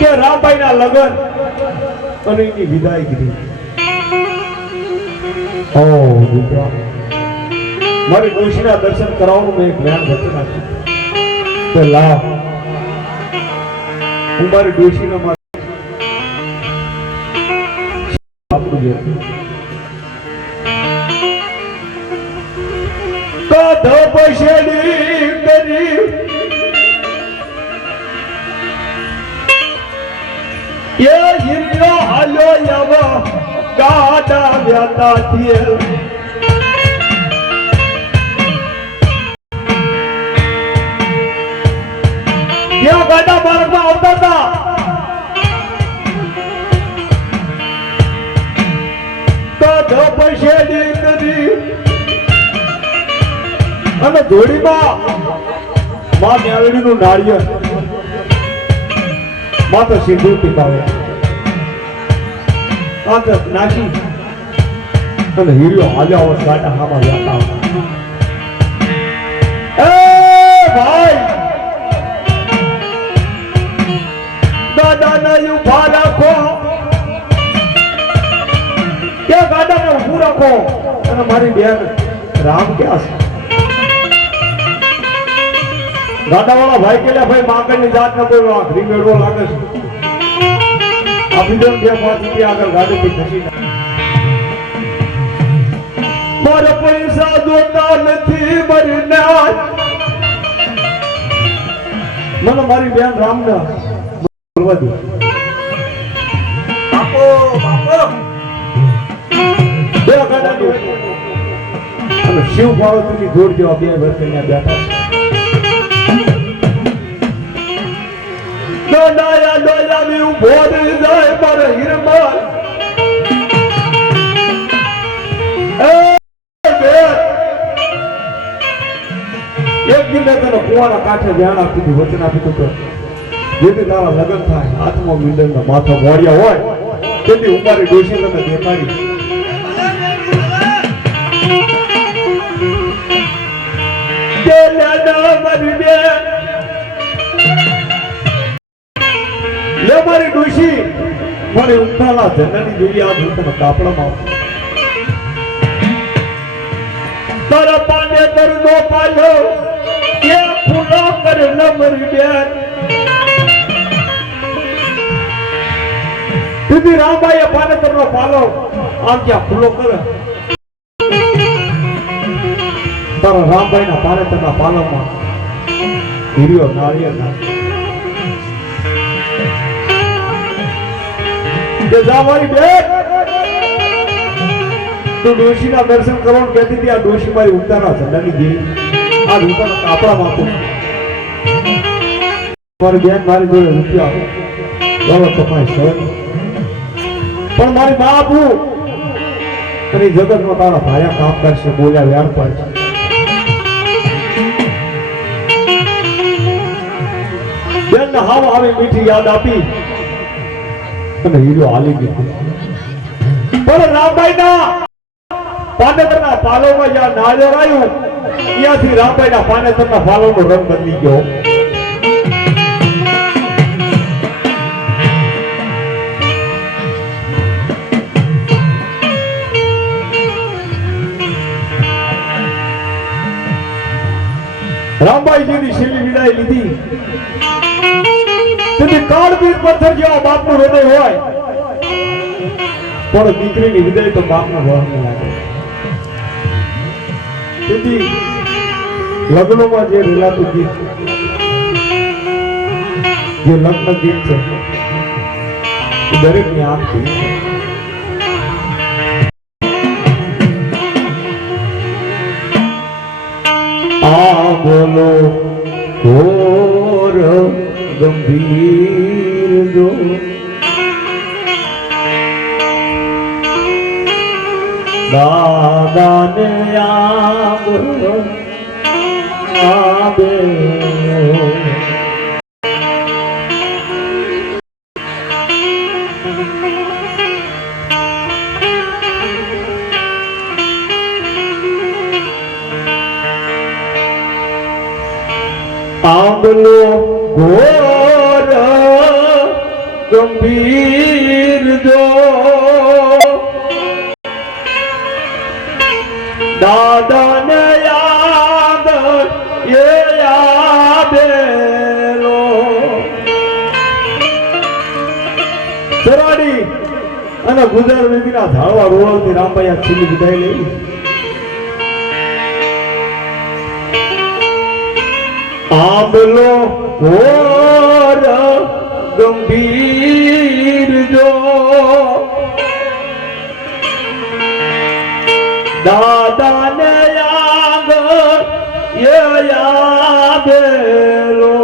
કે રામભાઈ ના લગન અને એની વિદાયગીરી. ઓ દીકરા, મારી ડોશીના દર્શન કરાવવાનું મેં એક જ્ઞાન રચી નાખ્યું કે લાવ હું મારી ડોશીનો આપણું જે કાઢો પૈસેની કરી એ હિરનો હાલો યવા ગાડા વ્યાતા થીએ ત્યાં ગાડા માર્ગમાં આવતા હતા કાઢો પૈસેની કરી અને જોડીમાં માં મેળવીનું નાળિયેર માત્ર સિંદૂર ટીપાવે આંતર નાખી અને હીરો હાલ્યા હોય ગાડા હામાં જાતા એ ભાઈ દાદાને ઉભા રાખો કે ગાડાને ઊભું રાખો અને મારી બેન રામ ક્યાં છે? ગાડાવાળા ભાઈ કે ભાઈ માગણની જાત ન કોઈ આખરી મેળવો લાગે છે. આપી દો 2-5 રૂપિયા આગળ ગાડીથી ખસી મારે પૈસા જોતા નથી મરીને મને મારી બેન રામને બોલવા દો. બાપો બાપો બે ગાડાની અને શિવ પાર્વતીની જોડ જેવા બે વર્ષ બેઠા છે. ડોલાયા ડોલાવી ઉભો રહી જાય મારે હિરમલ એક દિન તને કુવાના કાંઠે ધ્યાન આપી દીધું, વચન આપી દીધું જેથી તારા લગ્ન થાય હાથમાં મીંડળના માથા મોડિયા હોય તેથી ઉમારી ડોશી તમે દેખાડી કે લાડા મારી બેન લે મારી ડોશી મને ઉઠાલા જન્નની જેવી આ ભૂતનો કાપડામાં તારા પાને દરનો પાલ્યો કે ફૂલો કર ન મરી બેન તુદી રામભાઈએ પાને દરનો પાલો આમ ક્યાં ફૂલો કર તારા રામભાઈના પાને દરના પાલોમાં હીરો નાળિયેર નાખે કે જા મારી બેન તું ડોશીના દર્શન કરવાનું કહેતી હતી. આ ડોશી મારી ઉતારા ઝંડાની જેવી આ ઉતારા કાપડામાં આપો મારી બેન મારી જોડે રૂપિયા આપો બોલો તમારી સહન પણ મારી મા આપું અને જગતમાં તારા ભાયા કામ કરશે બોલ્યા વ્યાર પડશે. બેન હાવ આવી મીઠી યાદ આપી અને હીરો હાલી ગયો. પણ રામભાઈના પાનેતરના પાલોમાં જ્યાં નાળિયેર આવ્યું ત્યાંથી રામભાઈના પાનેતરના પાલોનો રંગ બદલી ગયો. રામભાઈજીની છેલ્લી વિદાય લીધી તેથી કાળવીર પથ્થર જેવા બાપનું હૃદય હોય પણ દીકરીની વિદાય તો બાપના વહન લાગે. તેથી લગ્નમાં જે રેલાતું ગીત જે લગ્ન ગીત છે એ દરેકની આંખથી આ બોલો ઘોર ગંભીર જો દાદાને આબે આંબલો ઘોર ગંભીર જો દાદાને યાદ એ યાદેલો સરાડી અને ગુજર વિધિના ધાળવા રોળથી રામભાઈ છેલ્લી વિદાય લઈ આંબલો ઘોર ગંભીર જો દાદાને યાદ એ યાદેલો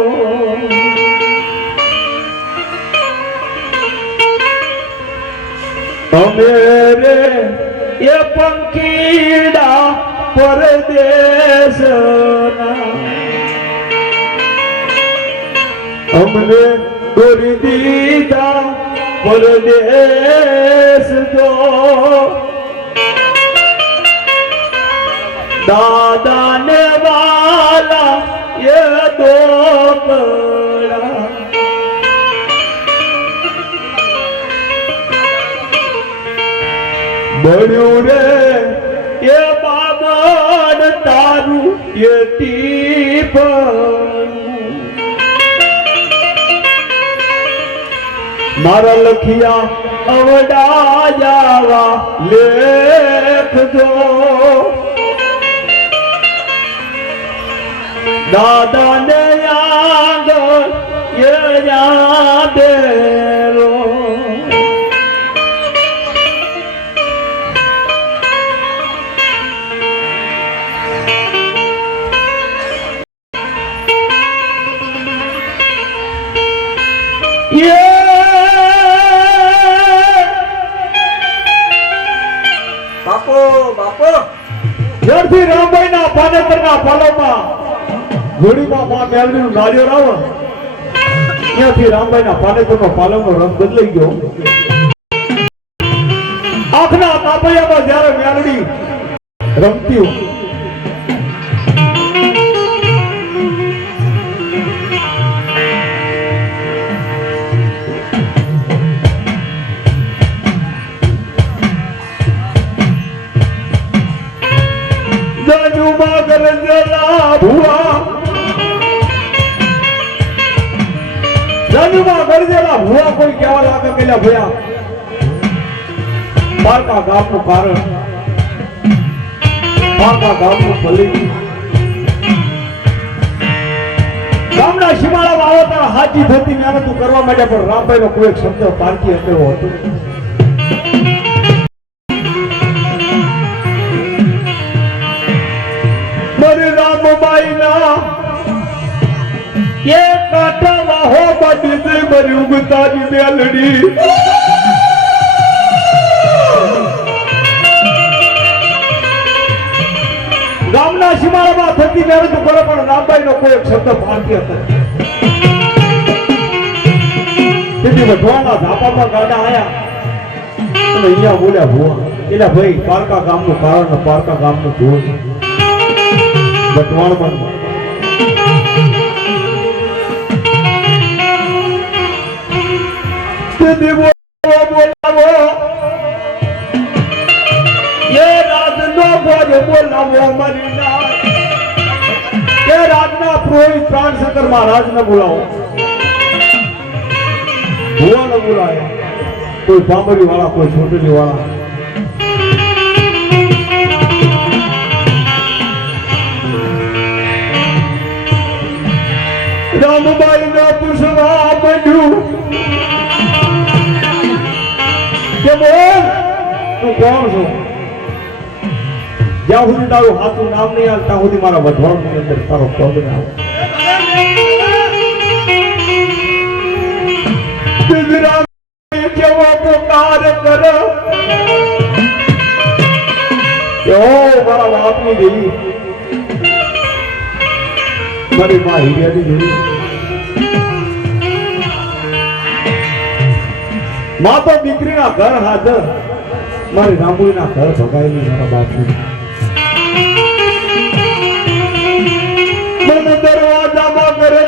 અમે રે એ પંખીડા પરદેશના અમને દોરી દીધા પરદેશ જો દાદાને વાલા એ દોકડા બન્યું રે એ બાબન તારું એ ટીપણ મારા લખિયા અવડા જાવા લેખજો દાદાને યાદ એ યાદેલો બાપો બાપો જ્યારથી રામભાઈના પાનેતરના પાલોમાં ઘોડીમાં માં મેલડીનું નાળિયેર આવે ત્યાંથી રામભાઈના પાનેતરનો પાલવનો રંગ બદલાઈ ગયો. આંખના તાપૈયામાં જ્યારે મેલડી રમતી ભુવા કોઈ કેવા લાગે પેલા ભયા પારકા ગામનું કારણ પારકા ગામનું ભલી ગામના સીમાડામાં આવો ત્યારે હાજી થતી મહેનત કરવા માટે પણ રામભાઈનો કોઈ એક શબ્દ પારકી હતો મારી રામબાઈના ये काटवा हो बड़ी से मरी उगतानी मेलड़ी गामना सीमाड़ाમાં થતી મહેનત કરે પણ રામભાઈનો કોઈ એક શબ્દ ભારતી હતો. તેથી વઢવાના ધાપામાં ગાડા આયા અને અહીંયા બોલ્યા ભુવા એટલે ભાઈ પારકા ગામનું કારણ પારકા ગામનું ધૂળ વઢવાણમાં બોલાવો ये रात नो भोज बोलावो मरीना ये रात ना पुरोहित प्राण शंकर महाराज ने बुलाओ भुआ ने बुलाया कोई बांबरी वाला कोई छोटली वाला रामबाई ने पूछवा बन्यू કે બોલ તું કોણ છો? જ્યાં સુધી તારું હાથું નામ નહીં આવે ત્યાં સુધી મારા વઢવાણની અંદર તારો પગ ના આવે. ગુજરાત કેવો પોકાર કરે ઓ મારા બાપની દેવી મારી માં હીરાની દેવી માં તો દીકરીના ઘર હાજર મારી રામુડીના ઘર ભગાયેલી મારા બાપની મને દરવાજામાં કરે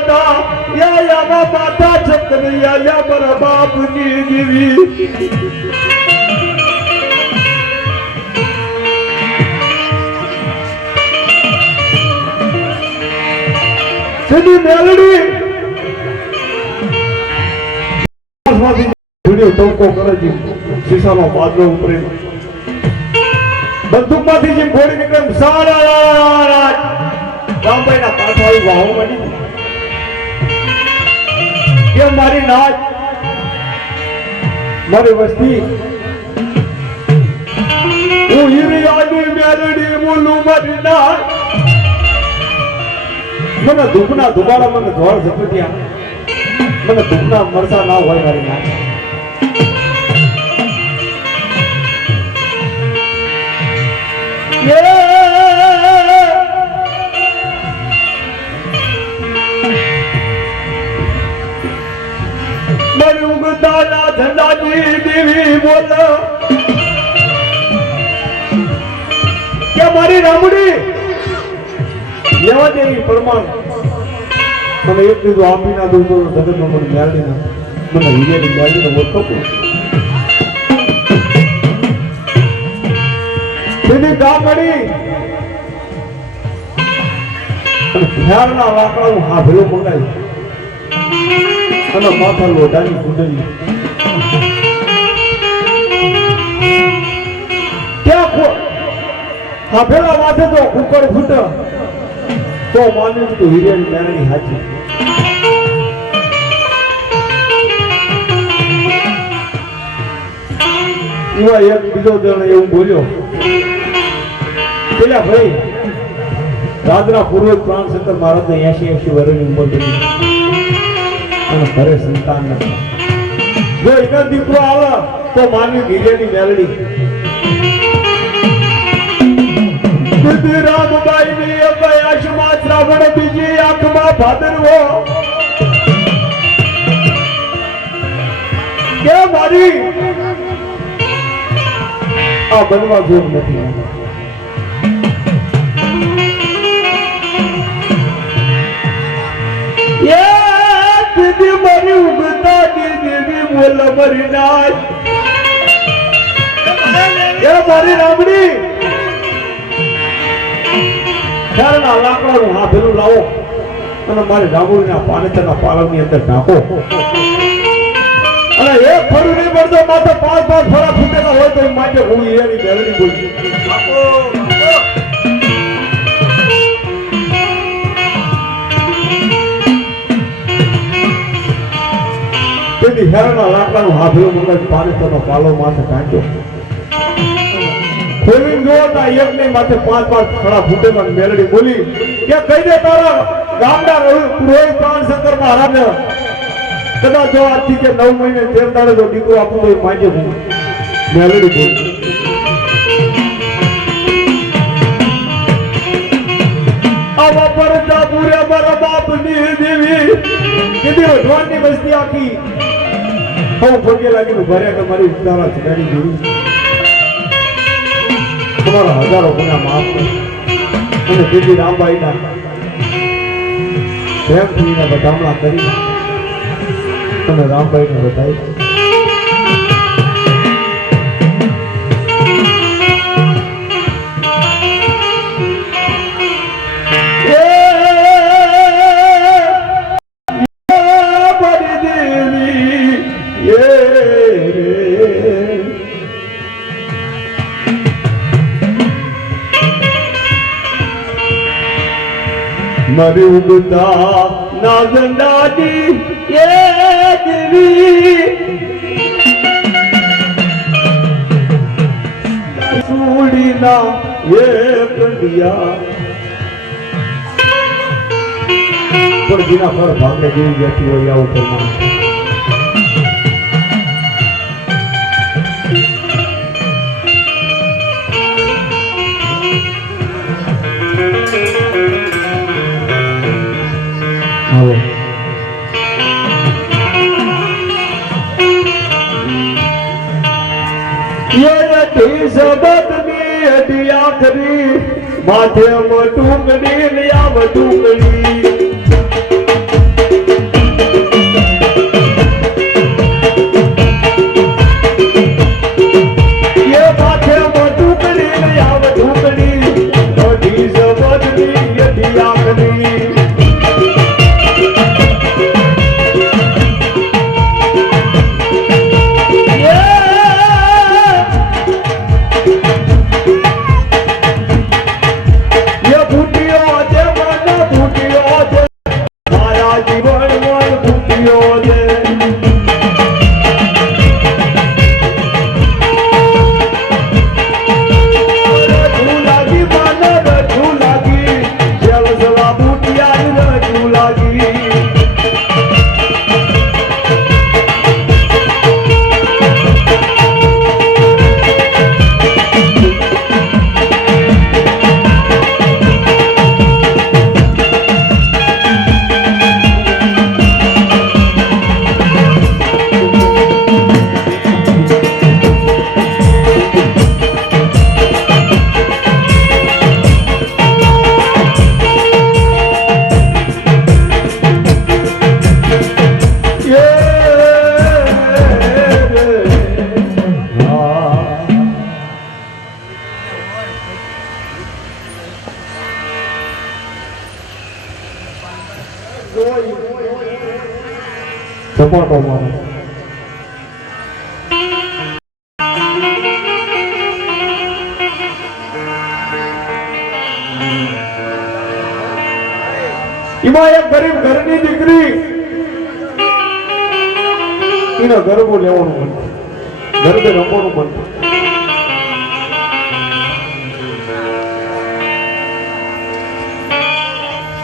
આવા માતા છત્રી આયા મારા બાપની દીવી સીધી મેલડી વિડિયો ટોકો કરે છે શીશાનો બાદલો ઉપરે બંદૂકમાંથી જેમ ગોળી નીકળે સારા રામભાઈના પાછળ આવી વાહો મળી કે મારી નાચ મારી વસ્તી હું હીરિયાની મેલડી બોલું મારી નાચ મને દુઃખના દુબારા મને ધોળ ઝપટ્યા મને દુઃખના મરસા ના હોય મારી નાચ મારી ઉગતાના ઝંડાની દેવી બોલ કે મારી રામડી લેવા દેવી પ્રમાણ મને એક દીધું આપી ના દઉં તો જગતમાં મને મેળવી ના મને હીરેની મેળવીને ઓળખો સીધી ગામડી ઝાડના વાકડા હું હાભેલો મંગાવી અને માથા લોઢાની કુંડલી ક્યાં હાભેલા માથે તો કુકર ફૂટ તો માન્યું તું હીરેની મેળવી હાચી એવા એક બીજો જણ એવું બોલ્યો પેલા ભાઈ રાદના પૂર્વ પ્રાણ શંકર મહારાજ ને 80 વર્ષની ઉંમર થઈ અને ઘરે સંતાન નથી જો એનો દીકરો આવે તો માનવી હીરેની મેલડી રામબાઈ ની અભયાશમાં શ્રાવણ બીજી આંખમાં ભાદરવો કે મારી આ બનવા જોગ નથી દીદી મારી ઉગતા દીદી બોલ મારી નાચ એ મારી રામડી ચારના લાકડાનું હાથેલું લાવો અને મારી રામડીના પાનેતરના પાલવની અંદર નાખો અને એક ફરું નહીં પડતો માથે 5 ફરા ફૂટેલા હોય તો માટે હું એની બેલડી બોલી તેથી હેરના લાકડાનું હાથેલું મંગાવી પાનેતરનો પાલવ માથે ટાંક્યો ખોલીને જોવો તા એક ને માથે 5 ફરા ફૂટેલા મેલડી બોલી કે કહી દે તારા ગામના પુરોહિત પ્રાણ શંકર મહારાજ કદાચ જો આજથી કે 9 મહિને 13 દાડે જો દીકરો આપું તો માંગે હું મેલડી બોલ આવા પરતા પૂરે મારા બાપની દેવી કીધી ભગવાનની વસ્તી આખી હું ભોગે લાગીને ભર્યા કે મારી તારા ચડાડી જોડી તમારા હજારો ગુના માફ અને દીદી રામબાઈના પ્રેમથી બધામણા કરી અને રામભાઈને બતાવી મારી ઉગતા ના ઝંડાની એ દેવી સુડીના એ કંડિયા પણ જેના પર ભાગે જેવી જતી હોય આવું પ્રમાણ सबदनी अडी आखरी माथे टूकड़ी लिया टूकड़ी ઝપાટો મારો. એમાં એક ગરીબ ઘરની દીકરી એનો ગરબો લેવાનું મન, ગરબે રમવાનું મન.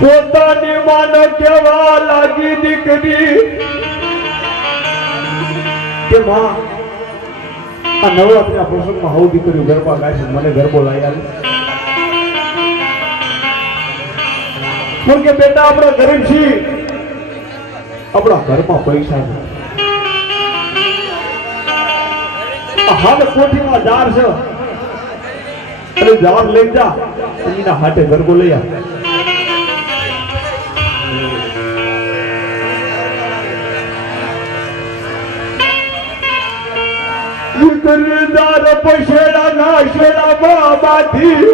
પોતાની માને કેવા લાગી દીકરી કે માં આ નવરાત્રિના પ્રસંગમાં હવ દીકરીઓ ગરબા ગાય છે, મને ગરબો લાવી આલે. કે બેટા આપણે ગરીબ છીએ, આપણા ઘરમાં પૈસા નથી. હાલ કોઠીમાં જાર છે, અને જાર લઈ જા એના હાથે ગરબો લઈ આવ. ઉતરદાર પૈસેડા ના શેડા બાબાથી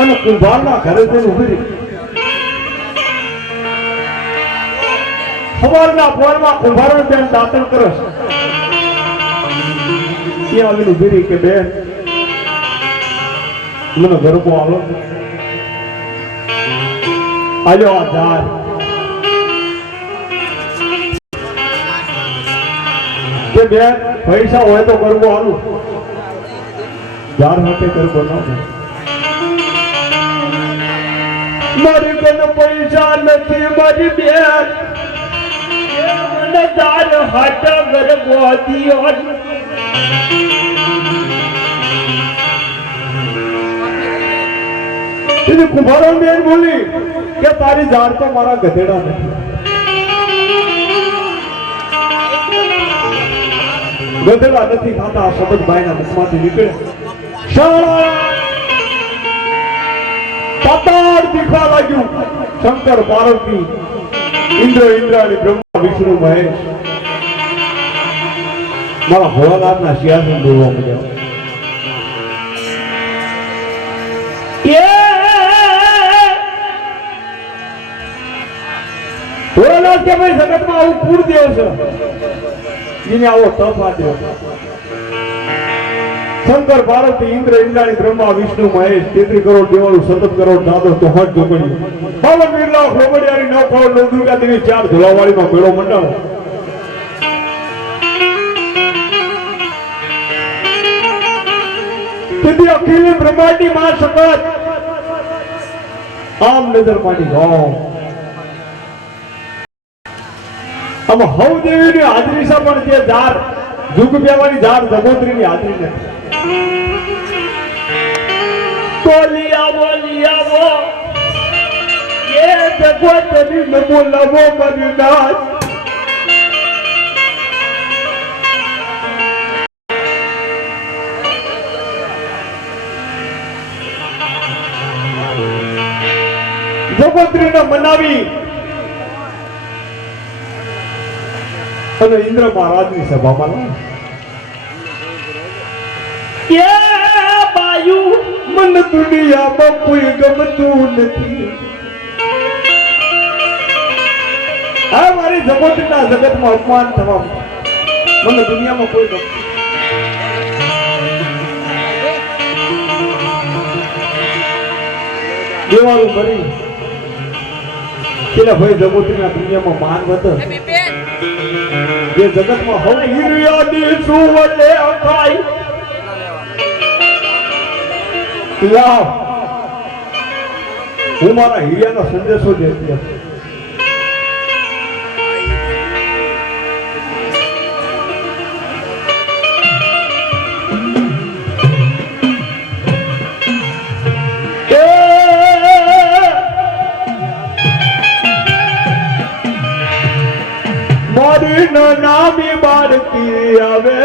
અને કુંભારના ઘરે જઈને ઉભી રહી. સવારના પોરમાં કુંભારો બેન દાતણ કરે છે. ત્યાં આવીને ઉભી રહી કે બેન મને ગરબો આલો, આજો આ જાર. કે બેન પૈસા હોય તો ગરબો આલું, જાર માટે ગરબો ના હોય. મારી કને પૈસા નથી મારી બેન, મને તાર હાથ ગરબો દિયો. કુંભારો બેન બોલી કે તારી જાણ તો મારા ગધેડા નથી, ગધેડા નથી ખાતા. શબદભાઈ ના મુખમાંથી નીકળે પાતાળ દીખવા લાગ્યું. શંકર પાર્વતી, ઇન્દ્ર ઇન્દ્રાણી, બ્રહ્મા વિષ્ણુ મહેશ મારા ભોળાનાથના સિંહાસન દોરવા મળ્યા. ભોળાનાથ કે ભાઈ જગતમાં આવું પૂર દેવ છે, જેને આવો તપ આપ્યો. શંકર પાર્વતી, ઇન્દ્ર ઇન્દ્રાણી, બ્રહ્મા વિષ્ણુ મહેશ, 33 કરોડ દેવાળું, 17 કરોડ દાદો, 64 જોગણીઓ, 52 બિરલા, ખોબડિયારી, 9 કરોડ, 9 દુર્ગા દેવી, 4 ધુલાવાળીમાં મેળો મંડાવો. તેથી અખિલ બ્રહ્માંડની માં સતત આમ નજર માંડી ગામ. આમ હવ દેવીની હાજરી છે, પણ જે જાર જુગ બેવાની જાર જગોત્રીની હાજરી નથી. બોલિયાવો એ જગોત્રી ન બોલાવો મારી નાથ. જગોત્રીને મનાવી અને ઇન્દ્ર મહારાજની સભામાં કે બાયુ મન દુનિયામાં કોઈ ગમતું નથી. આ મારી જગતના જગતમાં અપમાન થવા, મને દુનિયામાં કોઈ ગમતું. દેવાળું કરી પેલા ભાઈ જગતના દુનિયામાં માન વધે. જે જગતમાં હવે હિરિયાની સુવલે અકાઈ લાવ, હું મારા હિરિયાનો સંદેશો દેતી હતી. મારી નામી બાળકી આવે,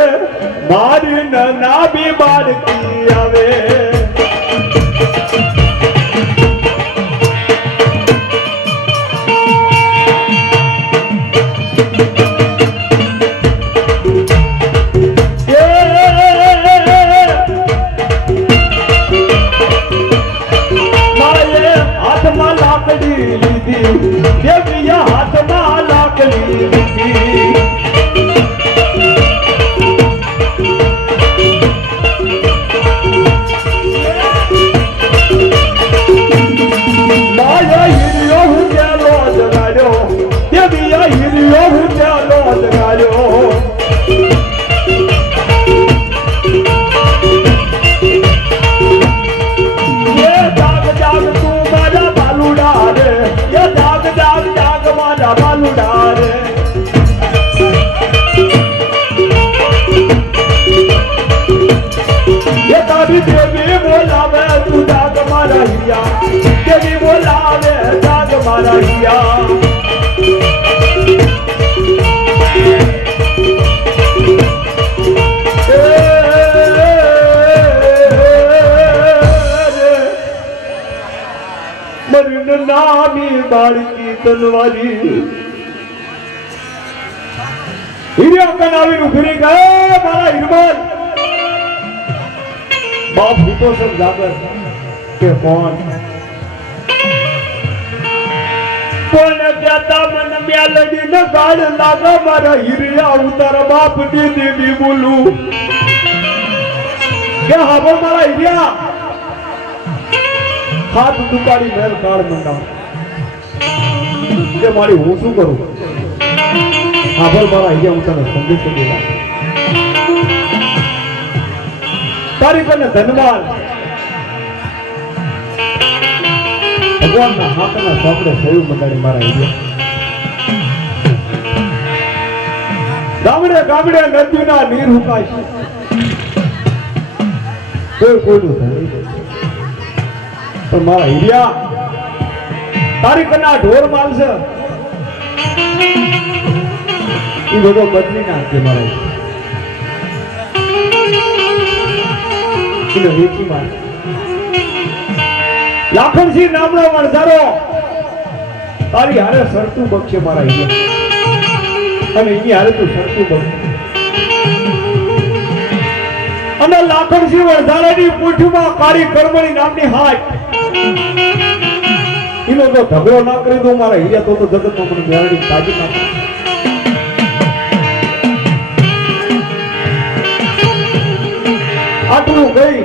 મારી નામી બાળકી આવે. હાથમાં લાકડી લીધી, કાળકી તલવારી હીર્યા કનાવીનું ફરી ગયે મારા હિરમલ બાપ ભૂતો સબ જાગર કે કોણ કહેતા મન મ્યાલડી ન ગાળ લાગા મારા હીરિયા ઉતાર બાપ ની દેવી બોલું કે હાબો મારા હીરિયા હાથ દુકાળી મેલ કાળ મંડાવ કે મારી હું શું કરું હાબો મારા હીરિયા હું તને સંદેશ દેવા તારી કને ધનવાન ભગવાનના હાથના સાપડે થયું મંડાણી મારા હીરિયા ગામડે ગામડે નદીના નીર હુકાય કોઈ કોઈનું થાય પણ મારા હીરિયા તારી કના ઢોર માલશે એ બધો બદલી નાખે મારા હીરિયા વેચી માર લાખનસિંહ નામનો વણઝારો તારી હારે સરતું બક્ષે મારા હીરિયા અને એની હારે તું સરતું બક્ષે અને લાખનસિંહ વણઝારાની પૂંછમાં કાળી કરમણી નામની હાથ એનો તો ઢગલો ના કરી દઉં મારા હીરિયા તો જગતમાં મને મેળવી તાજી નાખ આટલું ગઈ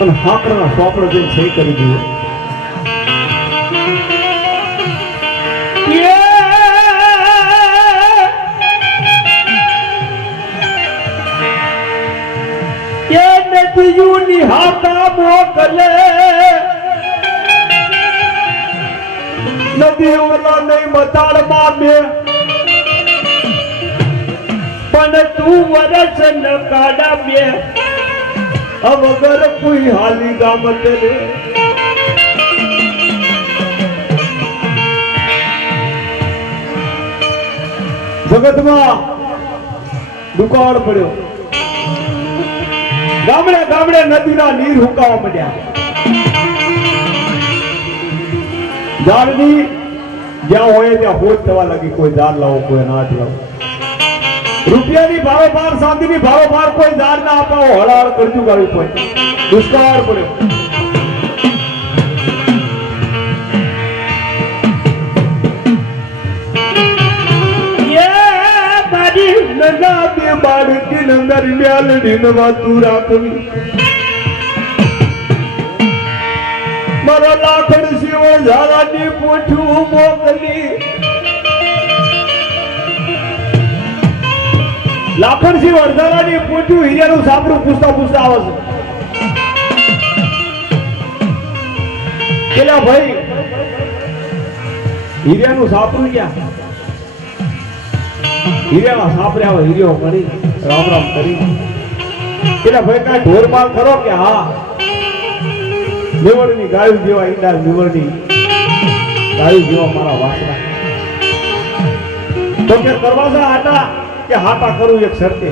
અને હાકરના સોપડો જઈને સહી કરી દીધું નદીઓની હાથા મોકલે નદીઓના નહીં મતાળમાં બે પણ તું વરસ ન કાઢા બે અવગર કોઈ હાલી ગામત રે જગતમાં દુકાળ પડ્યો ગામડે ગામડે નદીના નીર હુકાવા માંડ્યા ઝાડની જ્યાં હોય ત્યાં હોજ થવા લાગી કોઈ ઝાડ લાવો કોઈ નાટ લાવો રૂપિયાની ભારોભાર શાંતિની ભારોભાર કોઈ ઝાડ ના અપાવો હળાહળ કરજુ ગાવી પડે દુષ્કાળ પડ્યો બાળકી નંદર મ્યાલડી નવાતું રાખવી મારા લાખણ શિવ ઝાલાની પૂછું મોકલી લાખણસિંહ વણઝારાની પૂછ્યું હીરિયાનું સાંભળું પૂછતા પૂછતા આવે છે પેલા ભાઈ હીરિયાનું સાંભળું ક્યાં હીરિયાના સાંભળે આવે હીરિયો કરી રામ રામ કરી પેલા ભાઈ કાંઈ ઢોર માલ ખરો કે હા નિવડની ગાયું જેવા ઈંડા નિવડની ગાયું જેવા મારા વાસણા તો કે કરવા છે આટા કે હાટા કરું એક શરતે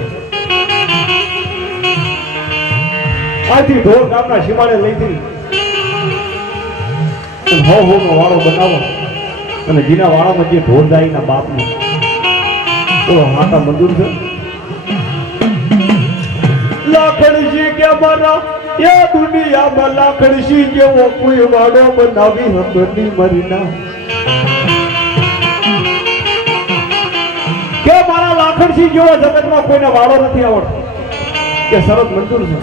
આથી ઢોર ગામના સીમાડે લઈ જઈ હો નો વાળો બનાવો અને જીના વાળામાં જે ઢોર જાય ના બાપને તો હાટા મંજૂર છે લાખણસિંહ કે મારા એ દુનિયામાં લાખણસિંહ જેવો કોઈ વાળો બનાવી હકની મરીના કે મારા લાખણસિંહ જેવો જગતમાં કોઈને વાળો નથી આવડતો કે શરત મંજૂર છે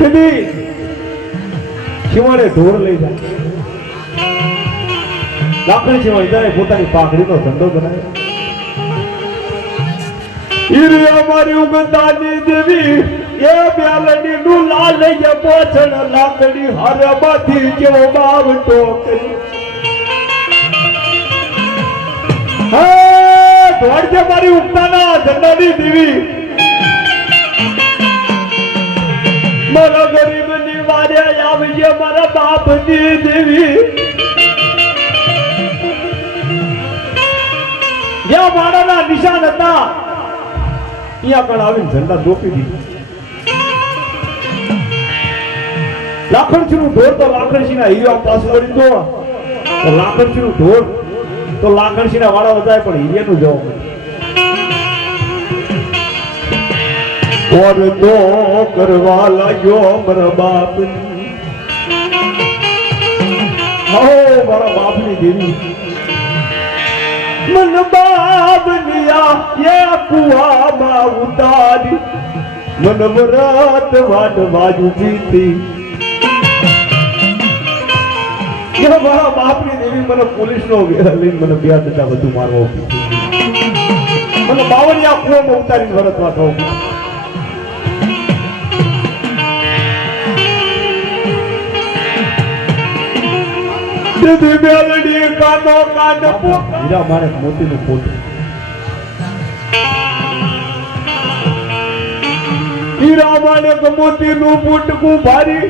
કદી શિવાળે ઢોર લઈ જાય લાખણસિંહ વણઝારે પોતાની પાઘડીનો ધંધો બનાવ્યો હીરિયા મારી ઉગતાની દેવી એ મ્યાલડી નું લાલય પોછણ લાકડી હારમાંથી જેવો બાવટો કરી દોડજે મારી ઉગતાના ધંધાની દેવી મારા ગરીબની વારે આવજે મારા બાપની દેવી જ્યાં મારાના નિશાન હતા અહીંયા કણ આવીને ઝંડા દોપી દીધું લાખણસીનું ઢોર તો લાખણસીના હીરા પાસે વળી જો તો લાખણસીનું ઢોર તો લાખણસીના વાળા વધારે પણ હીરાનું જોવા મળે और तो करवा लायो मारा बाप मारा बाप ने देवी मन बाप निया ये कुआ मा उतारी मन व्रत वाट बाजू पीती ये मारा बाप ने देवी મને પોલીસ નો ઘેરા લઈને મને બે દટા બધું મારવા મને બાવળિયા કુવામાં ઉતારીને વ્રત વાટવા સીધી મેલડી કાનો કાન હીરા મારે મોતીનું પોતું હીરા મારે મોતીનું પોટકું ભારી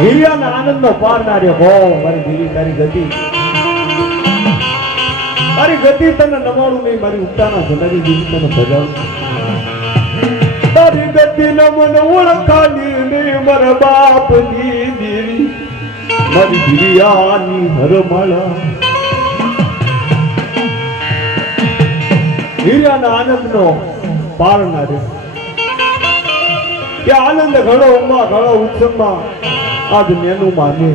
હીરાના આનંદનો પાર ના રે હો મારી દીવી તારી ગતિ તને નમાડું નહીં મારી ઉતાના જનારી દીવી તને ભજાવું તારી ગતિ ન મને ઓળખાની નહીં મારા બાપની દેવી મારી દિરિયાની હરમાળા હીરાના આનંદનો પાર ના રે કે આનંદ ઘણો ઉમા ઘણો ઉત્સવમાં આજ નેનું માને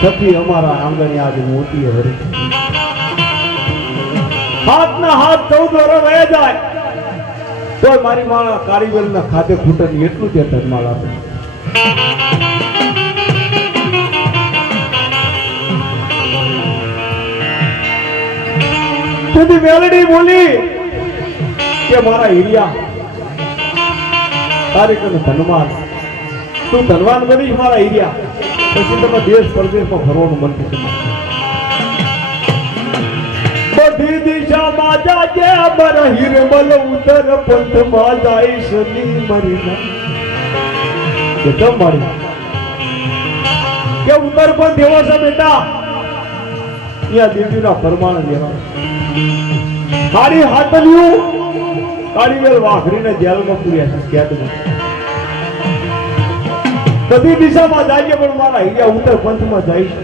સખી અમારા આંગણે આજ મોતી હરે હાથના હાથ 14 વર્ષ વયા જાય તો મારી માળા કારીગરના ખાતે ખૂટન એટલું તે ધર્માળ આપે સીધી મેલડી બોલી કે મારા હીરિયા તારે કને ધનવાન તું ધનવાન બનીશ મારા હીરિયા પછી તમે દેશ પરદેશમાં ફરવાનું મન થશે બધી દિશામાં જાજે મારા હીરમલ ઉત્તર પંથમાં જાય સની મરીના કે તમ મારી કે ઉત્તર પંથ એવો છે બેટા ત્યાં દેવીના પરમાણ લેવા મારી હાથલિયું કાળીવેલ વાઘરીને જેલમાં પૂર્યા છે ક્યાંક બધી દિશામાં જાય પણ મારા હીરા ઉત્તર પંથમાં જાય છે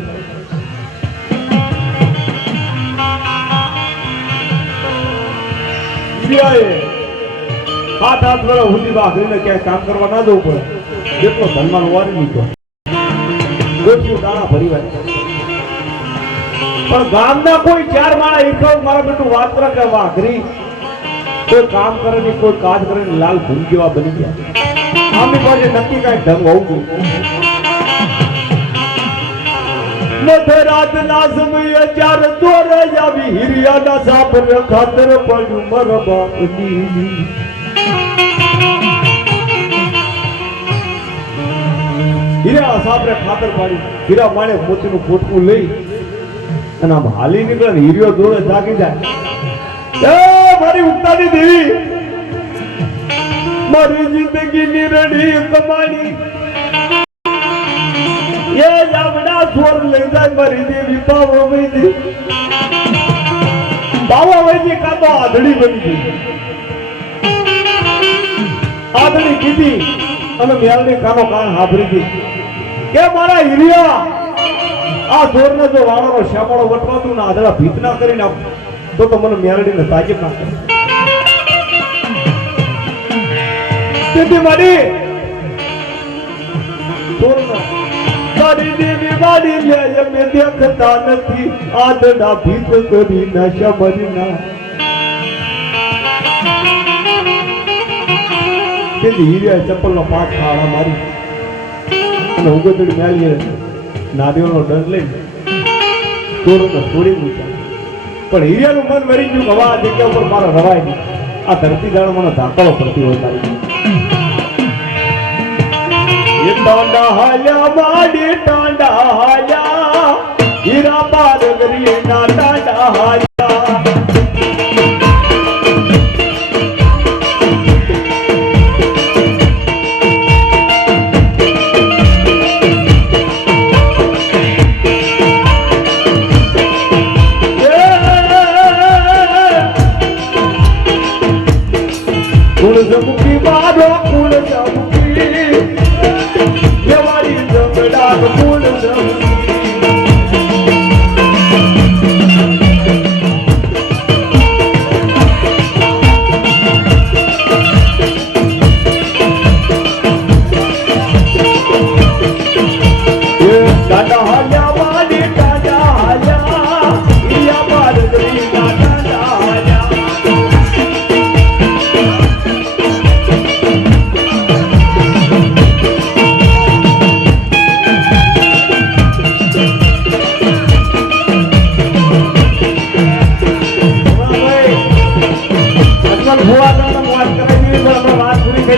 હાથ વર્ષ સુધી વાઘરીને ક્યાંય કામ કરવા ના જવું પડે જેટલો ધનવાન વારી લીધો ગોઠિયું દાણા ભરી વાત પણ ગામના કોઈ 4 માણા એકલો મારા બેટું વાત કરે વાઘરી કોઈ કામ કરે ને કોઈ કાજ કરે ને લાલ ભૂમ જેવા બની ગયા આમની પાસે નક્કી કઈ ઢંગ હોવું જોઈએ રાત ના સમય 4 ચોર આવી હિરિયાના સાપર ખાતર પડ્યું મારા બાપની હીરા સાપરે ખાતર પાડી હીરા માણે મોતીનું પોટકું લઈ અને આમ હાલી નીકળે ને હીરિયો દોડે જાગી જાય મારી ઉત્તાની દેવી મારી જિંદગીની રડી કમાણી એ જામડા છોર લઈ જાય મારી દેવી બાવા વૈદી કાં તો આધડી બની ગઈ આધડી કીધી અને મેલની કાનો કાન હાભરી ગઈ કે મારા હીરિયા આ છોરને જો વાળાનો શ્યામાળો વટવાતું ને આધડા ભીત ના કરી નાખ તો મને મેલડીને તાજીબ ના કરે તેથી મારી છોરનો મારી દેવી મારી લે અમે દેખતા નથી આધડા ભીત કરી ના શમરી ના તેથી હીરિયા ચપ્પલનો પાક ખાડા મારી અને ઉગતડી મેલીએ નાદીઓનો દંડ લઈને ચોરોને છોડી મૂક્યા પણ હીરિયાનું મન મરી ગયું હવા આ જગ્યા ઉપર મારો રવાય નહીં આ ધરતી જાણ મને ધાકડો પડતી હોય તારી એ ટાંડા હાલ્યા માડી ટાંડા હાલ્યા હીરા પાર કરીએ ના ટાંડા હાલ્યા કુળ જમુકી મારો કુળ જમુકી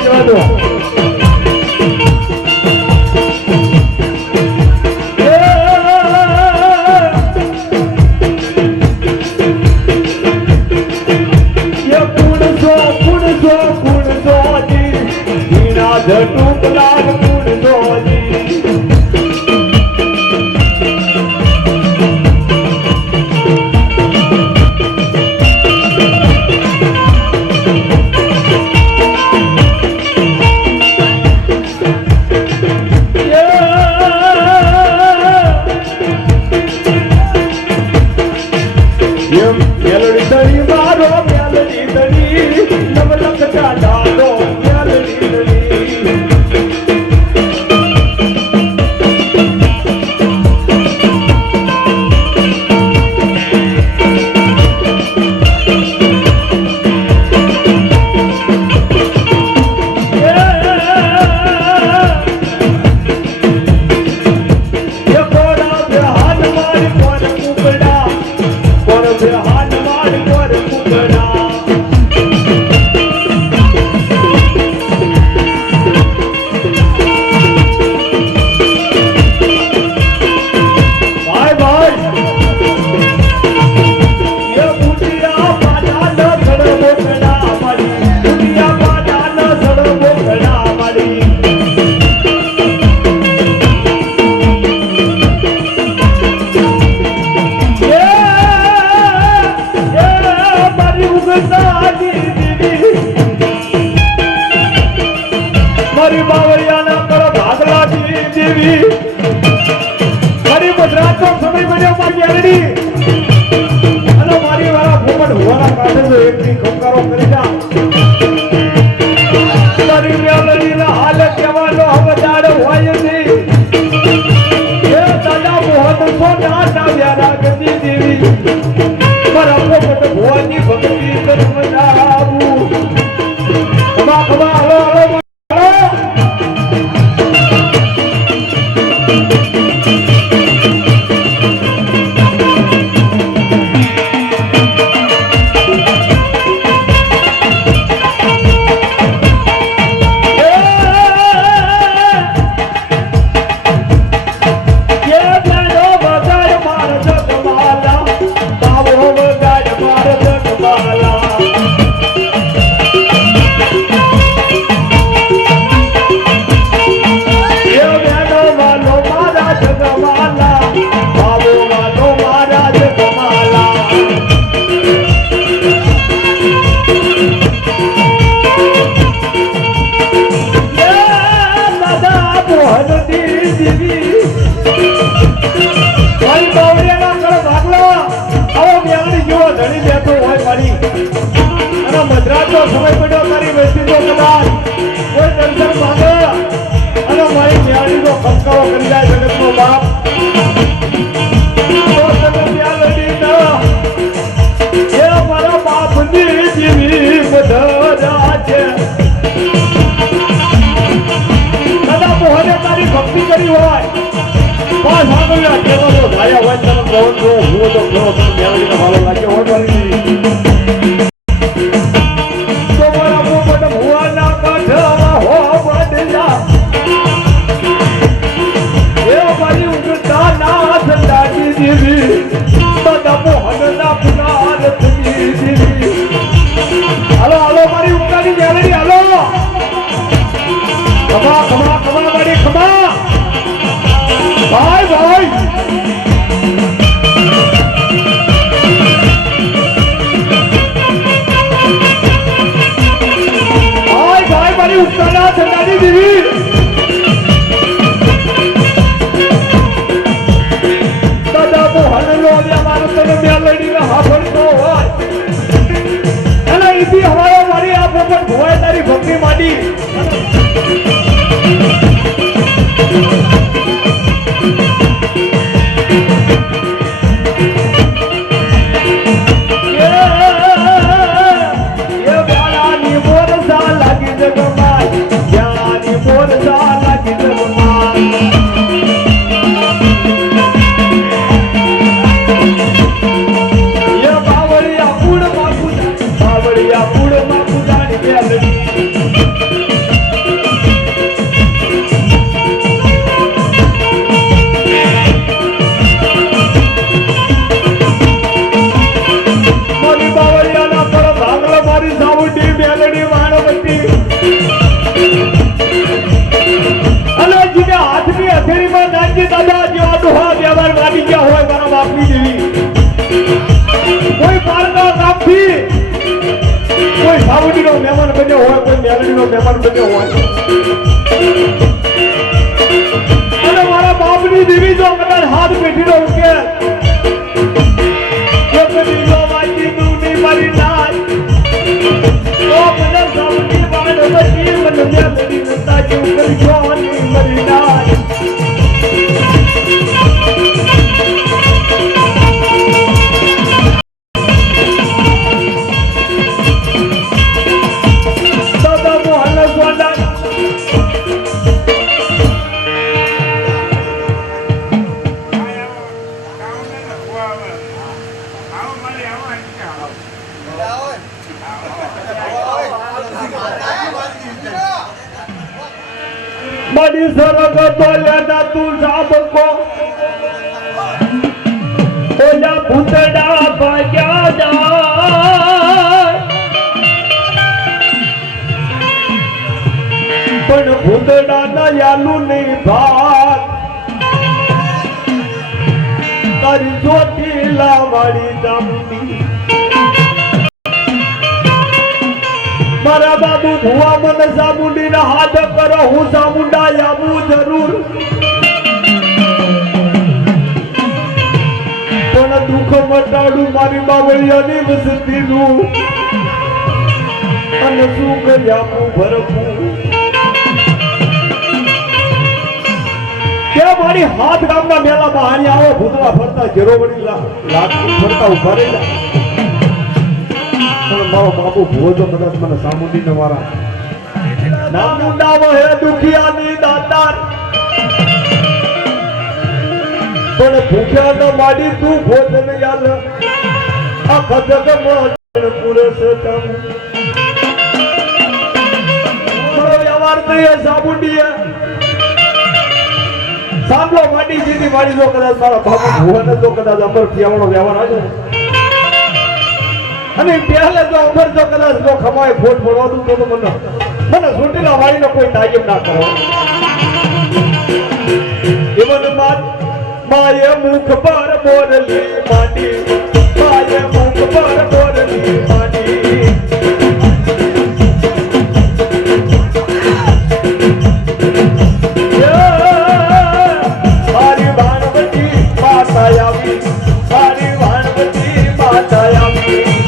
જવા દો. મારી બાવળિયાના કરો ભાગલા દેવી મારી ગુજરાતનો સમય બન્યો મારી આરડી અને મારી વાળા ભૂમડ હોવાના કાઢે તો એકની કંકારો કરી જા મારી મેલડીના હાલે કેવાનો હવદાડ હોય નહીં એ દાદા મોહન સોના નાવ્યા ગદી દેવી મારા પોપટ ભુવાની ભક્તિ કરવા આવું ખમા ખમા હલો હલો સમય પડ્યો મારી બેસી તો કદાચ કોઈ દર્શન માંગે અને મારી ન્યાણીનો ખમકારો કરી જાય જગતનો બાપ તો તમે ત્યાં લડી ના એ મારા બાપની જીવી બધા છે દાદા મોહને તારી ભક્તિ કરી હોય પાંચ આગળ કેવો તો ભાયા હોય તમે કહો છો હું તો કહો તમે ન્યાણીનો ભાલો લાગ્યો હોય મારી હાલો હાલો મારી ઉતારી મેલડી હાલો ખમા ખમા ખમા મારી ખમા ભાઈ ભાઈ ભાઈ ભાઈ મારી ઉતારા ઠંડાની દેવી દાદા મોહન લો મારું તને મેલડીને હાફળતો હોય અને એથી હવાયો મારી આ પોપટ ભોય તારી ભક્તિ માંડી એ બાળાની મોરસા લાગી જગમાં જ્યાંની મોરસા લાગી જગમાં કોઈ પારના ગામથી કોઈ સાવડીનો મહેમાન બન્યો હોય, કોઈ મેલડીનો મહેમાન બન્યો હોય, અને મારા બાપની દેવી જો કદાચ હાથ પેઢીનો ઉકે તો કદી જો વાંચી તું નહીં મારી નાચ તો મને સાવડી વાડ બચી મને મેલડી નતા જેવું કરી જો નહીં મારી નાચ बड़ी सरग बोलेना तू सबको ओला भूतड़ा बजा जा पण भूतड़ा ना यालू नहीं भाग तारी ज्योतिला वाली दामनी मारा बाबू भुआ मन सामुंडी ना हाथ करो हूँ सामुंडा याबू जरूर पण दुख मटाडू मारी बावळियानी वसतीनु अन सुख याबू भरपूर के मारी हाथ गामना मेला बहानी आओ भूतड़ा फरता जेरो वडी लाख फरता उभा रहेला मारो बाबू भुवो जो कदाच મને સામુંડી મારા નામુંડા વહે દુખિયાની દાતાર પણ ભૂખ્યા ન માડી તું ભોજન યાલ આખા જગમાં પુરુષોત્તમ મારો વ્યવહાર થઈ સામુંડી સાંભળો માડી જીની માડી જો કદાચ મારા બાબુ ભુવન જો કદાચ અમર થિયાવાનો વ્યવહાર આજે અને પહેલે જો અમર જો કદાચ જો ખમાય ફોટ પડવાનું તો મને સુટીલા વાળીનો કોઈ તાયમ ના કરો એવન માય મુખ પર બોરલી માડી માય મુખ પર બોરલી માડી મારી વાણવતી માતા આવી મારી વાણવતી માતા આવી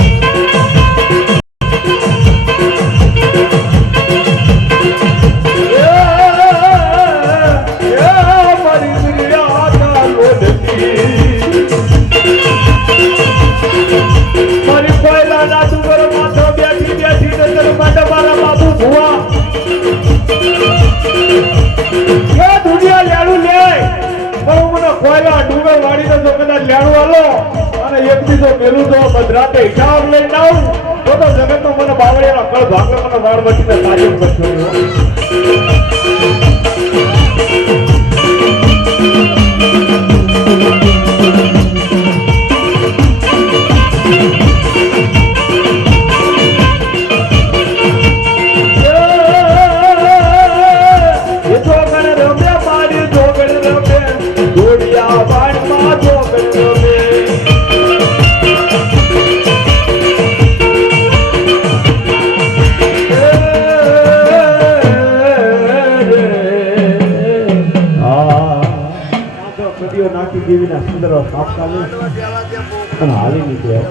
રાતે હિસાબ લઈને આવું તો જગત નો મને બાવળિયાનો કળ ભાગલો મને વાળ વટીને તાજમ કરતો દેવીના સુંદર આપકાને અને હાલી નીકળ્યા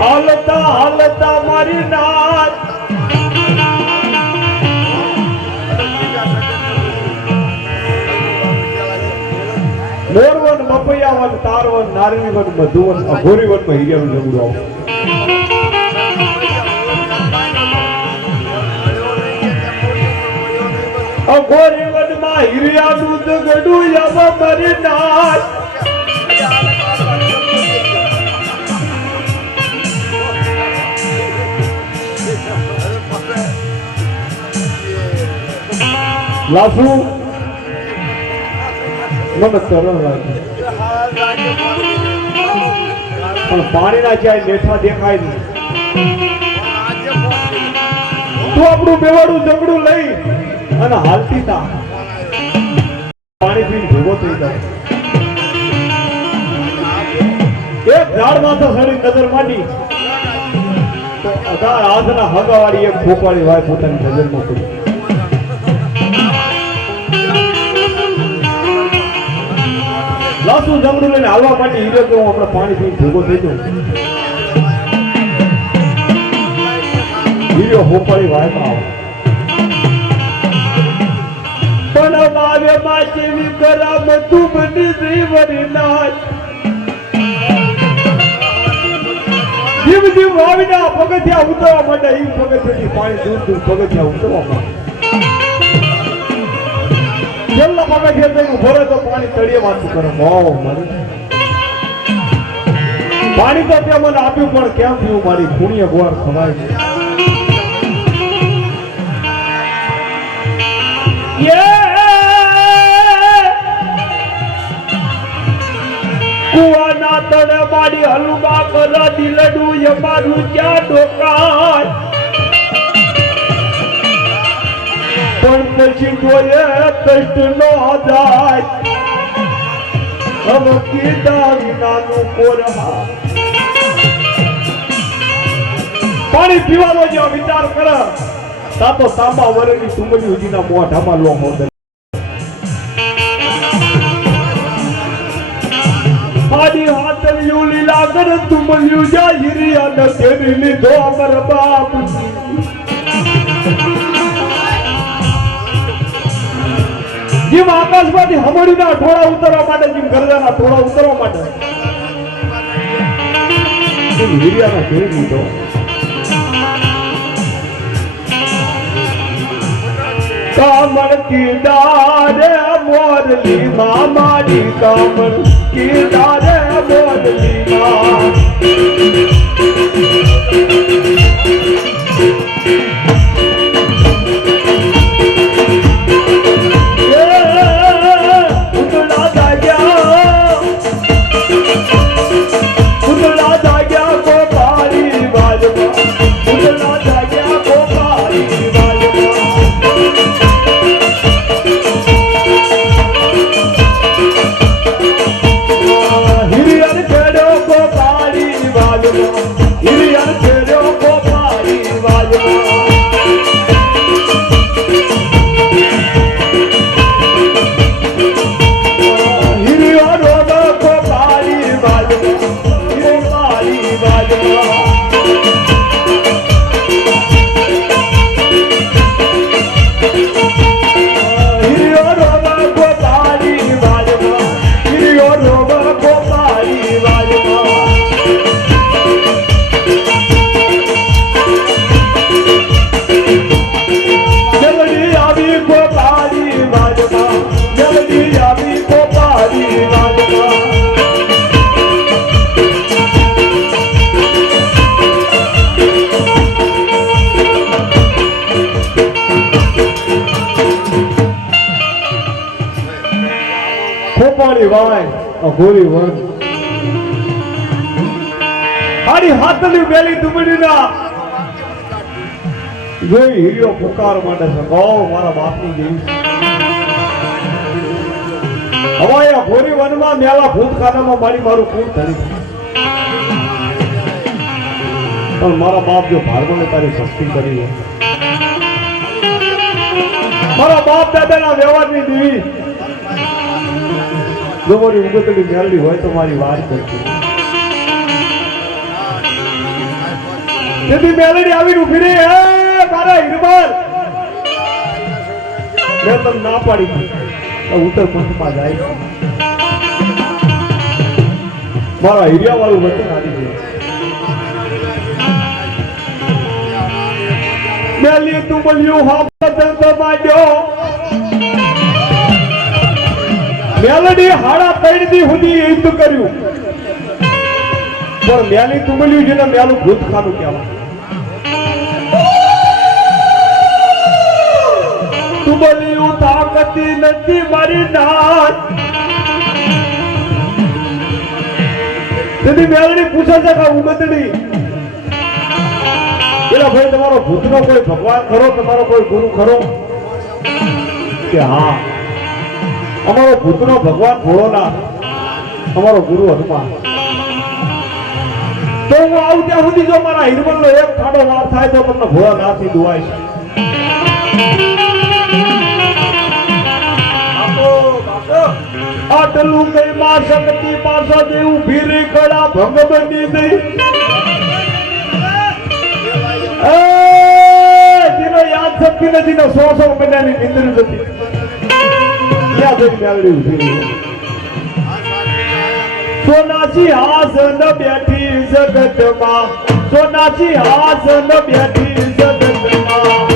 હાલતા હાલતા મારી નાચ મોરવન મપૈયાવન તારવન નારણીવન મધુવન અઘોરીવન માં હીરાનું જમડું આવું અઘોરી વનમાં હીરાનું જગડું યવા મારી નાચ લાસુ મને તરણ લાગે પણ પાણીના ક્યાંય મેઠા દેખાય નહીં તું આપણું બેવાડું જગડું લઈ અને હાલતી તા પાણી પીને ભેગો થઈ જાય એક ઝાડ માથે સડી નજર માંડી તો અઢાર હાથના હગાવાળી એક ખોપાળી વાય પોતાની નજરમાં પડી લાસુ જમણું લઈને હાલવા માટે હીરો કે હું આપણે પાણી પીને ભેગો થઈ જાઉં હીરો ખોપાળી વાયમાં આવે પણ મારે માચે વિકરામ તું બની જીવની નાચ જીવ જીવ વાવીના પગથિયા ઉતરવા માટે એ પગથિયાથી પાણી દૂર દૂર પગથિયા ઉતરવા માટે છેલ્લા પગથિયા થઈને ભરે તો પાણી તળિયે વાતું કરે માવો મારી પાણી તો ત્યાં મને આપ્યું પણ કેમ પીવું મારી ખૂણીએ ગોળ ખવાય કુવાના તળે મારી હલુબા કરા દિલડું એ મારું ક્યાં ડોકાય પણ પછી કોઈ કષ્ટ નો જાય હવે કીધા વિનાનું કોરહા પાણી પીવાનો જો વિચાર કરે તાતો તાંબા વરેની સુમલી ઉજીના મોઢામાં લો હોદે આડી હાથલિયું લીલા કર તુમલ્યું જા હિરિયા ન તેરી લીધો અમર બાપ જેમ આકાશમાંથી હમડીના ઠોળા ઉતરવા માટે જેમ ગરજાના ઠોળા ઉતરવા માટે હિરિયાના તેરી લીધો કામણ કીદારે મોરલી મામાડી કામણ કીદારે મોરલી માં ગોરી વન હારી હાથની બેલી દુબડીના જોઈ હીરો પુકાર માટે છે ગૌ મારા બાપની જેવી હવાયા ગોરી વનમાં મેલા ભૂતખાનામાં મારું કુળ ધરી પણ મારા બાપ જો ભારમને તારી સસ્તી કરી હોય મારા બાપ દાદાના વ્યવહારની દેવી જો મારી ઉગતડી મેળવી હોય તો મારી વાત કરતી તેથી મેલડી આવીને ઉભી રહી હે મારા હિરબાર મેં તમને ના પાડી ઉત્તર પંથમાં જાય મારા હિરિયા વાળું વચન આવી ગયું મેલી તું બોલ્યું હા પતંગ માંડ્યો મેલડી હાડા 3 દી સુધી યુદ્ધ કર્યું પણ મેલી તુમલ્યું જેને મેલું ભૂતખાનું કહેવાય તુમલ્યું તાકતી નથી મારી નાચ તેથી મેલડી પૂછે છે કે ઉગતડી એલા ભાઈ તમારો ભૂતનો કોઈ ભગવાન ખરો તમારો કોઈ ગુરુ ખરો કે હા અમારો ભૂતનો ભગવાન ભોળોનાથ, અમારો ગુરુ હનુમાન. તો હું આવું ત્યાં સુધી જો મારા હિરમલનો એક ખાડો વાર થાય તો તમને ભોળાનાથની દુઆઈ છે. આટલું કઈ માં શક્તિ પાછા દેવું ભીરી કળા ભંગ બની ગઈ. જેનો યાદ શક્તિ નથી ને 100 મહિનાની નિંદ્ર નથી ત્યાં જઈને મેળવી ઉભી રહી. સોનાચી હાસન બેઠી જગતમાં, સોનાચી હાસન બેઠી જગતમાં.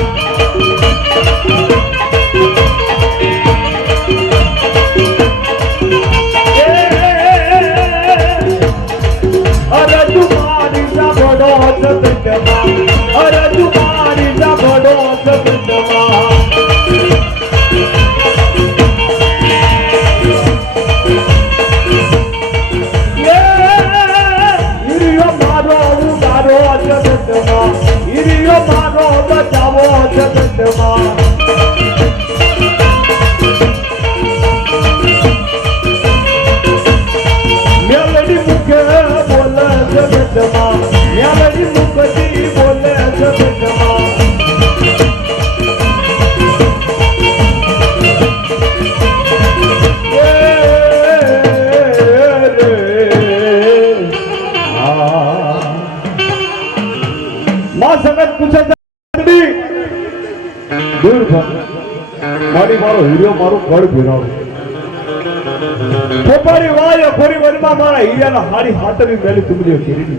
અરે તુમારી સાબડો જગતમાં, અરે તુમારી સાબડો જગતમાં. હિરિયો મારો બચાવો જગતમાં. મેલડી મુખે બોલે જગતમાં, મેલડી મુખથી બોલે જગતમાં. સગત પૂછે દૂર મારી મારો હીરો મારું ઘર ભેરાવે. ફોપારી વાય ફોરી વરમાં મારા હીરાના હારી હાથની મેલી તુમડીઓ કરી.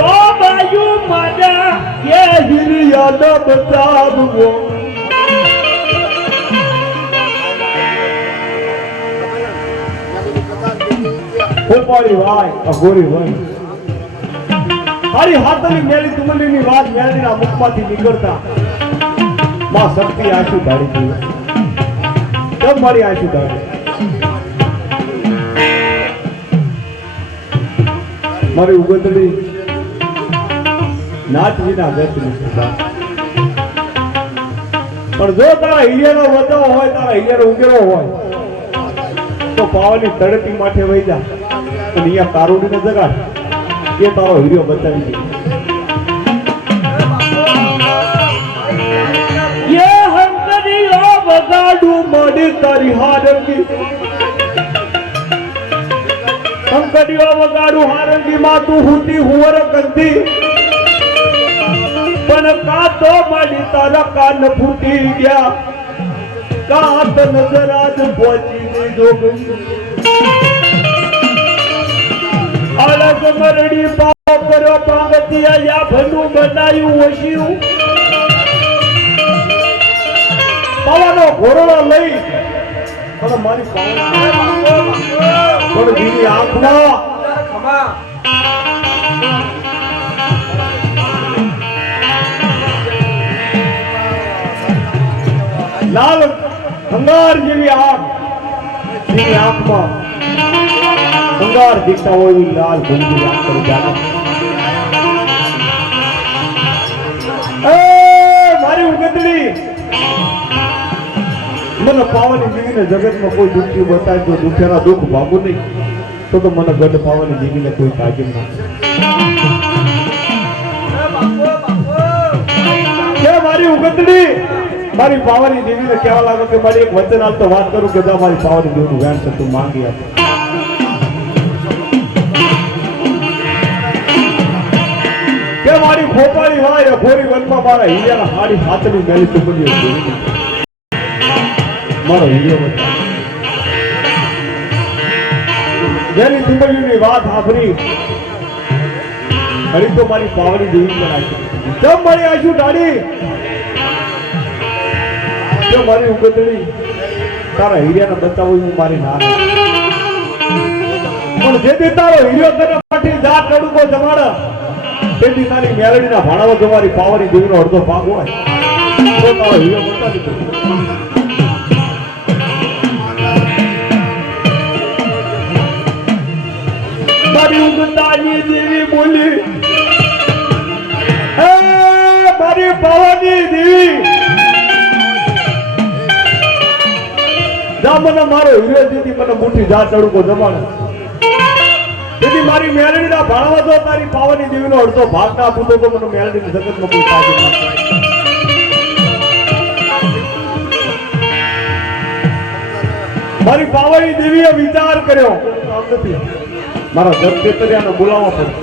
તો બાયુ મારા એ હીરિયાનો બચાવવો. ફોપારી વાય અઘોરી વન મારી હાથની મેલી તુમલીની વાત મેળવીના મુખમાંથી નીકળતા માં શક્તિ આંસુ ઢાળી ગઈ. કેમ મારી આંસુ ઢાળી? મારી ઉગતડી નાથજીના ગતની સદા. પણ જો તારા હિરિયાનો વધાવો હોય, તારા હિરિયાનો ઉગેરો હોય તો પાવાની તળેટી માથે વહી જા અને અહીંયા કારુડીને જગાડ. એ તારો હીરો બચાવી દે. ये हंकरियो वगाडू मडी तारी हारंगी, हंकरियो वगाडू हारंगी मा तू हुती हुवर कंदी. पण का तो मडी तारा कान फूटी गया, कात नजर आज पहुंची गई जोगई. अलग मरड़ी पाव करो पांगतिया या भंडू बनाયું વસ્યું. પાવાનો ઘોરડો લઈ અને મારી પણ દીની આંખમાં લાલ અંગાર જેવી આંખ, દીની આંખમાં અંગાર દીકતા હોય એવી લાલ ભૂંગી આંખ કરી જાણે. મારી ઉગતડી મને પાવાની જીવીને જગતમાં કોઈ દુઃખી બતાય તો દુઃખેના દુઃખ ભાગું નહીં તો મને ગઢ પાવાની જીવીને કોઈ કાજમ નથી. મારી ઉગતડી મારી પાવાની જીવીને કહેવા લાગો કે મારી એક વચન હાલ તો વાત કરું કે મારી પાવાની જીવનું વેણ છે તું માંગી આપે. કે મારી ખોપાળી વાય ખોરી વનમાં મારા હીરાના હાડી હાથની મેલી તુમડીઓ જોઈ મારો હીરો બતા. જેની તુમડીઓની વાત સાંભળી હરી તો મારી પાવડી દેવી બનાવી. જમ મારી આશુ ડાડી જો મારી ઉગતડી તારા હીરાને બચાવો હું મારી ના. પણ જેથી તારો હીરો તને પાટી જાત કડુકો જમાડા તેથી તારી મેલડીના ભાણાવો જો મારી પાવડી દેવીનો અડધો ભાગ હોય તો તારો હીરો બતાવી દો. મારી ઉગતાની દેવી બોલી, મારી પાવાની દેવી જ્યાં મને મારો હીરો દીધી મને મુઠ્ઠી જા ચડુકો જમાડે તેથી મારી મેલડીના ભાળવા જો તારી પાવાની દેવીનો અડધો ભાગ ના આપું તો મને મેલડીની જગતમાં કોઈ કાજે ના થાય. મારી પાવાની દેવીએ વિચાર કર્યો આમ નથી મારા જગ પેતરિયાને બોલાવવા પડે.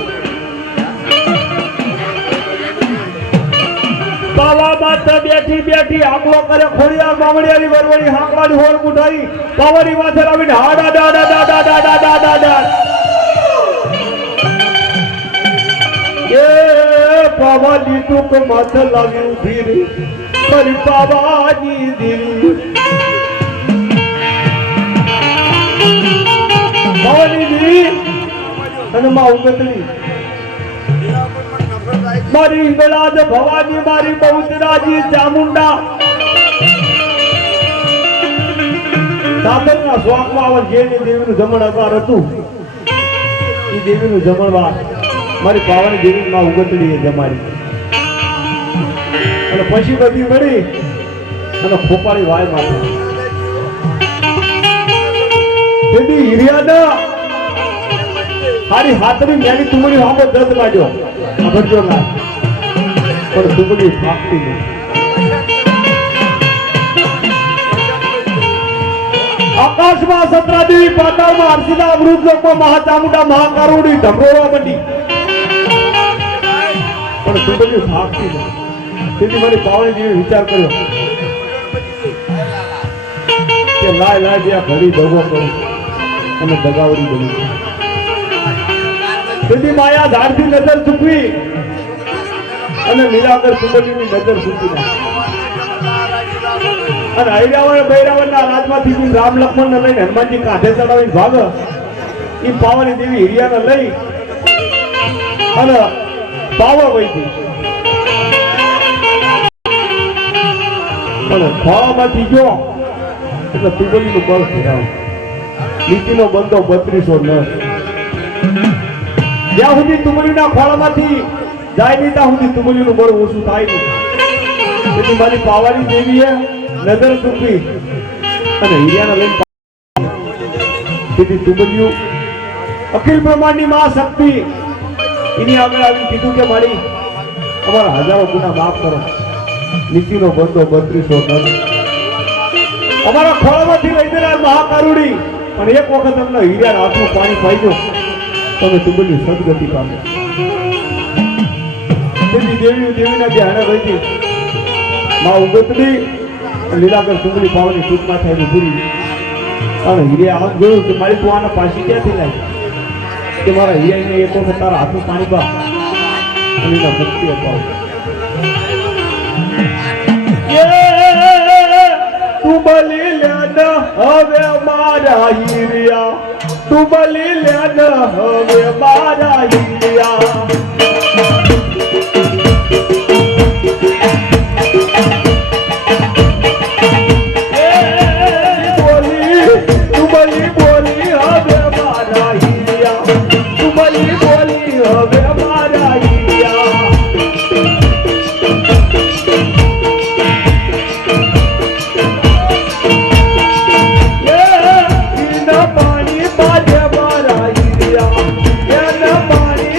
પાવા માથે બેઠી બેઠી આગલો કરે ખોડિયાર મામડિયાની વરવડી હાંકવાની હોર મુઠાઈ પાવાની માથે લાવીને હાડા ડાડા ડાડા ડાડા ડાડા ડાડા એ પાવાની ટૂંક માથે લાવી ઉભી રહી મારી પાવાની દેવી પાવાની દેવી અને માં ઉગતલી મારી હિંગળાજ ભવાની મારી બહુચરાજી ચામુંડા સાબરના સ્વાકમાં આવે જે દેવીનું જમણ અકાર હતું એ દેવીનું જમણવાર મારી પાવાની દેવી માં ઉગતડી જમાડી અને પછી બધી વળી અને ખોપાળી વાય માથે તેથી હિરિયાના હારી હાથની મેલી તુમડી હાથે દર્દ લાગ્યો અભરજો ના પણ તુમડી ફાકતી નહીં. આકાશમાં સત્રાદેવી પાતાળમાં હર્ષિતા અમૃતલોકમાં મહાચામુંડા મહાકારુણી ઢગોળવા મંડી પણ તુમડી ફાકતી નહીં. તેથી મારી પાવણી દેવી વિચાર કર્યો કે લાય લાય જ્યાં ઘડી દગો કરું અને દગાવડી બની. તેથી માયા ધાડથી નજર ચૂકવી અને નીલાંબર સુંદરીની નજર ચૂકી નાખી અને હૈરાવણ બૈરાવણના રાજમાંથી રામ લક્ષ્મણ ને લઈને હનુમાનજી કાંઠે ચડાવીને ભાગ એ પાવાની દેવી હિરિયાને લઈ અને પાવા વહી ગઈ પણ ખોળામાંથી ગયો એટલે તુગડીનું બળ ફેરાવ નીતિનો બંધો 3200 ન જ્યાં સુધી તુમડીના ખોળામાંથી જાય નહીં ત્યાં સુધી તુમડીનું બળ ઓછું થાય નહીં. તેથી મારી પાવાની દેવીએ નજર ચૂકવી અને હિરિયાને લઈને તેથી તુમડીયું અખિલ બ્રહ્માંડની મા શક્તિ એની આગળ આવી કીધું કે મારી અમારા હજારો ગુના માફ કરો. નીતિનો બંધો 3200 ન અમારા ખોળામાંથી લઈ દેનાર મહાકારુણી પણ એક વખત અમને હિરિયાના હાથનું પાણી પાઈજો તમે તુમડી સદગતિ પામે. તેથી દેવીના જે હાણે વહી માં ઉગતડી લીલાકર તુમડી પાવાની ટૂંકમાં થાય પૂરી અને હિરિયા આમ જોયું કે મારી તું આના પાછી ક્યાંથી લાવી કે મારા હિરિયાને એક વખત તારા હાથનું પાણી પા અને એના ભક્તિ અપાવ. તું બલી લે હવે મારા હિરિયા તું બલી લે હવે મારા હિરિયા પાણી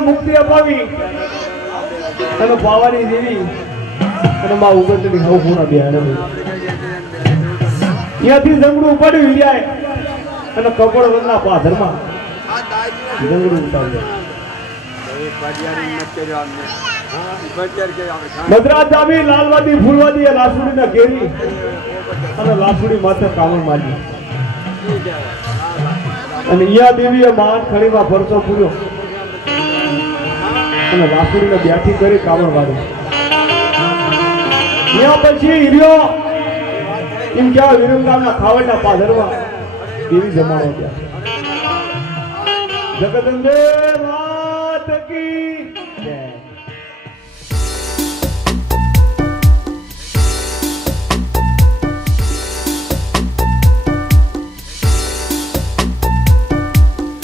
મુક્તિ અપાવી અને પાવાની દેવી અને માં ઉગતની હવ પૂરા બેહાડે ત્યાંથી જંગડું પડ્યું જાય અને કપડ વગરના પાથરમાં જંગડું ઉતાર્યું મદ્રાસ જામી લાલવાદી ફૂલવાદી એ લાસુડીના ઘેરી અને લાસુડી માથે કામણ મારી અને ઈયા દેવીએ માન ખડીમાં ફરસો પૂર્યો અને લાસુડીને બેઠી કરી કામણ મારી ત્યાં પછી હીર્યો એમ ક્યાં વિરંગામના ખાવડના પાદરમાં દેવી જમાડો ત્યાં જગદંબે